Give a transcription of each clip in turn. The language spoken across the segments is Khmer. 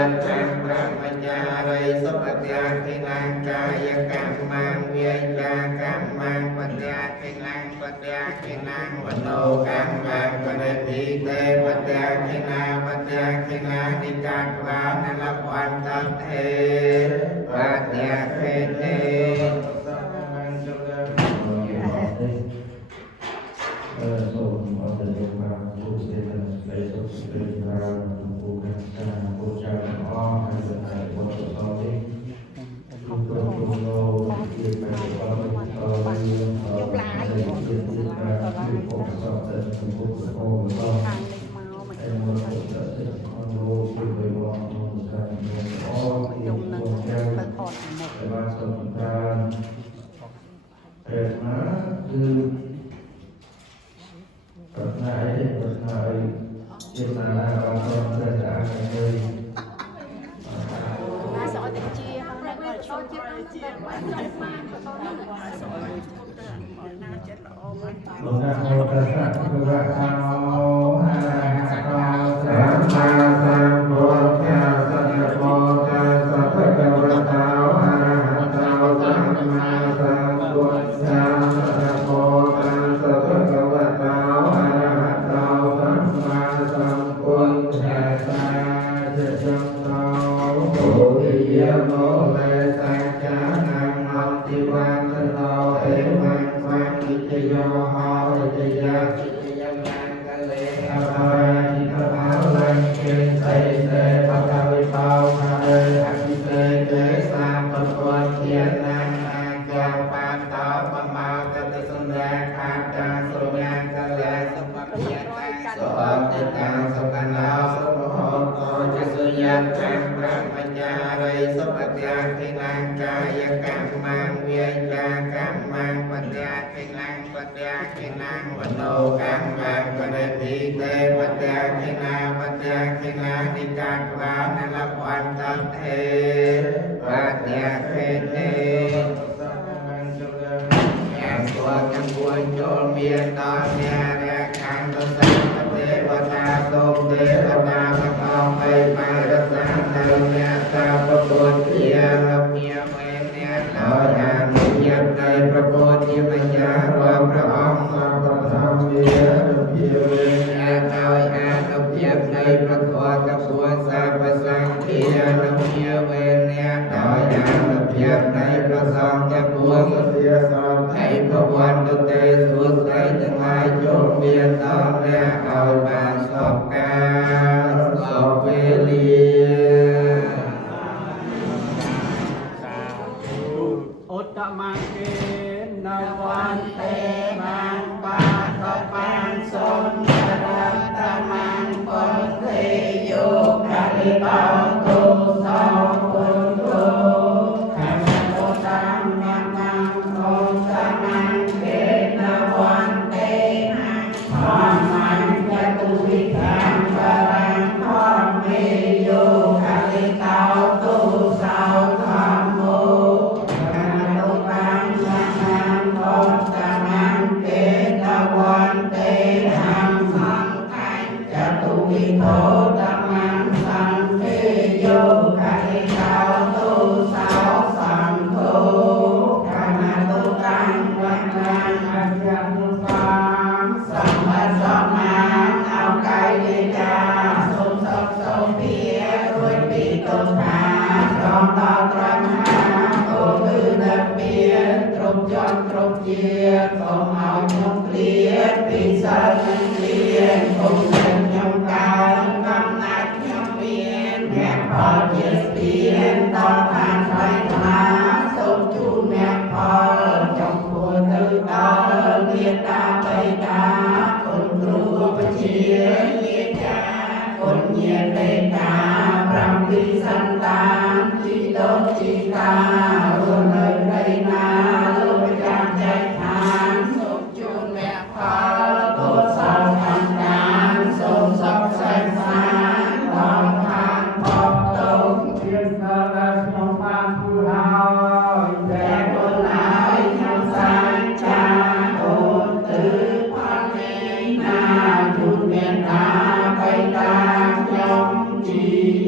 ยัตถังพระมัญญาไรสุปฏิอาทินังกายกรรมังเวียจากรรมังปฏิอาทินังปฏิอาทินังวโนกรรมังปฏิทิเตปฏิอาทินาปฏิอาทินานิจักวานลวันตัมเทปฏิอาทิเต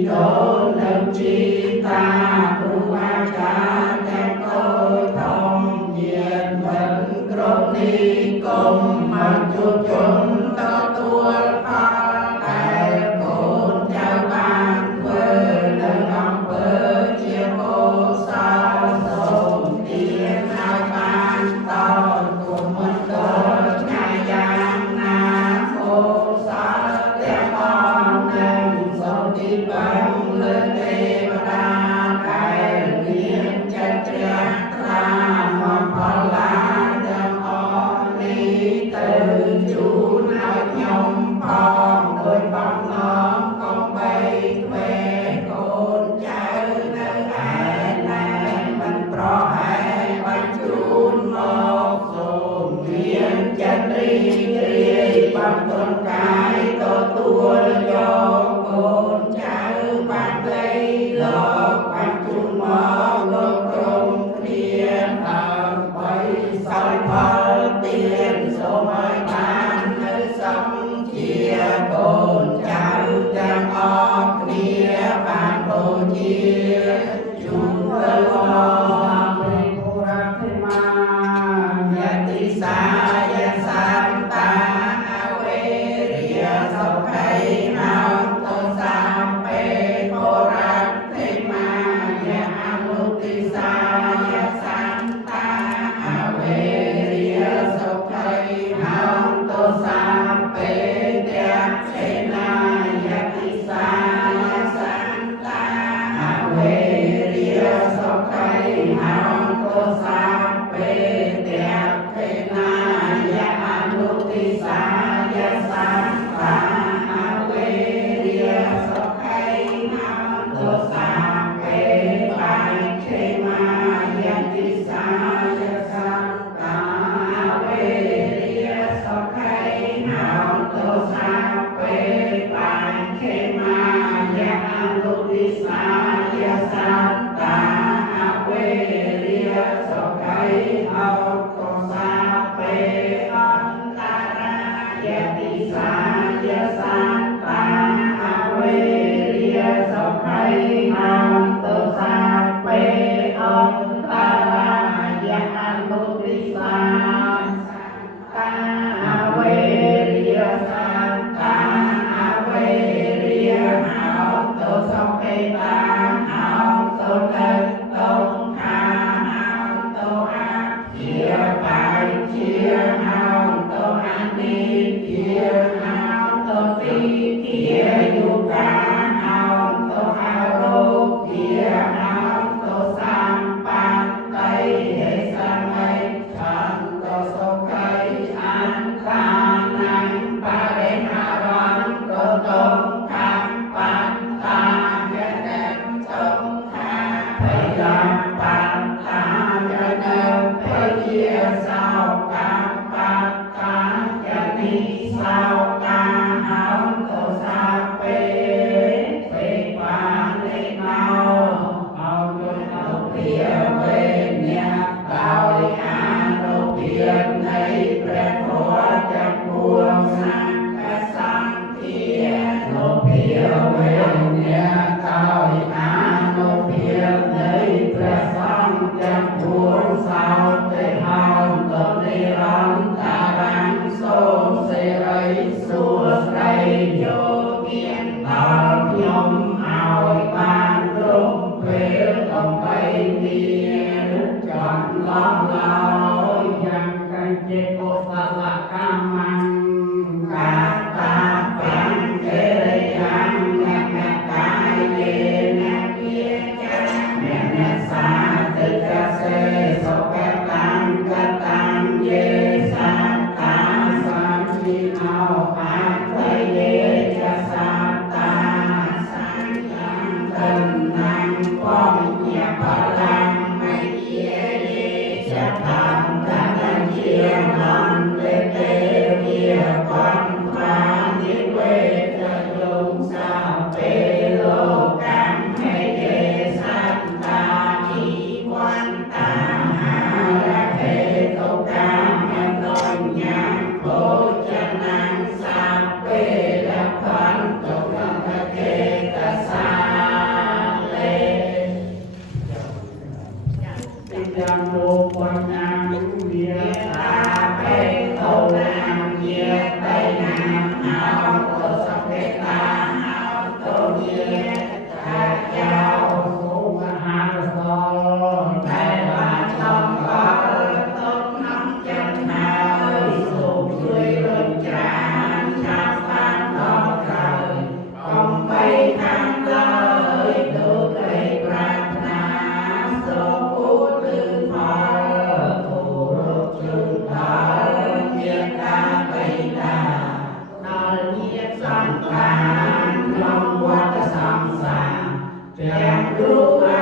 โดน ជីតាគ្រូអាចារ្យទាំងតូចធំញាតិមិត្តគ្រប់និគមមកជួបជុំទទួលផលដែលកូនចៅបានធ្វើនៅអំពើជាកុសលសូមទានឲ្យបានតគុំមិនដល់ថ្ងៃយ៉ាងណាអូសលទាំងអស់នឹងសូមទីបានលើទេវតាដែលមានចិត្តជ្រះថ្លាមកផលឡាទាំងអស់នេះទៅជូនឲ្យខ្ញុំផងដោយបំណងកុំបីក្វេកូនចៅនៅឯណែមិនប្រហែលបញ្ជូនមកសូមមានចិត្តរីករាយបំទុនកាយទទួលយកកូនចៅបានដីលោកបញ្ជូនមកលោកក្រុមគ្នាដើម្បីសល់ផលទានសូមឲ្យបាននៅសំជាកូនចៅទាំងអស់គ្នាបានបូជាជូនទៅអស់ព្រះគូរាធិមាយតិសាយសន្តាអវេរិយសុខៃហោទោសាពេគូរាធិមាយអនុទិសាយសន្តាអវេរិយសុខៃហោទោសាពេទៈេណាយតិសាយសន្តាអវេរិយសុខៃហោទោសាពេទៈេណាយអនុទិសាយសន្តាអវេរិយសុខៃហោទោសាពេបាយខេមាយតិសាយសន្តាអវេរិយសុខៃហោទោសាពេបាយខេមាយអនុទិសាយសន្តាអវេរិយសុខៃហោទោសាពេអន្តរាយតិសាយសន្តាអវេរិយសុខៃហោទោសាពេអន្តរាយអនុទិសាតាអវេរិយសន្តាអវេរិយហោទោសុខេតាហោទោនិតងខាហោទោអជាបាយជាហោទោអនិជាហោទោទីជាយុកាហោទោអរោគាហោទោសម្បត្តិហេសមិឆន្ទោសុខៃអន្តានំបរិហរន្តោតងខំបន្តាយនេចងខាភយបន្តាយនេភយាសោកំបន្តាយនិសោកាហោទោសាពេបានិណោអោយុទ្ធភាវេញាដោយអានុភាពនៃព្រះធម៌ទាំងពួងសង្ឃសង្ឃានុភាវេញាដោយអានុភាពនៃព្រះសង្ឃទាំងពួងសោតិហោទនិរន្តរំសូមសេរីសួស្ដីយោមានដល់ខ្ញុំឲ្យបានរំពេលដើម្បីមានចំឡងឡើយយ៉ាងកាញ់ចេកុសលកម្មកាតាបញ្ញេរិយ៉ាងអ្នកកាយយេអ្នកវាចាអ្នកសាតិកសេសុខតាំកតាំយេសន្តាសាមីណោបាតយេចសន្តាសញ្ញតនាំពញាបលាំមយេចតាំកតជាមន្តទេវិបនខ្វានិវេទយងសាពេលោកម្មហេយេសន្តានិវន្តាហារហេតុកម្មនញ្ញភោចនាងសាពេលខន្តុកតកេតសាលេ ยังรู้ว่า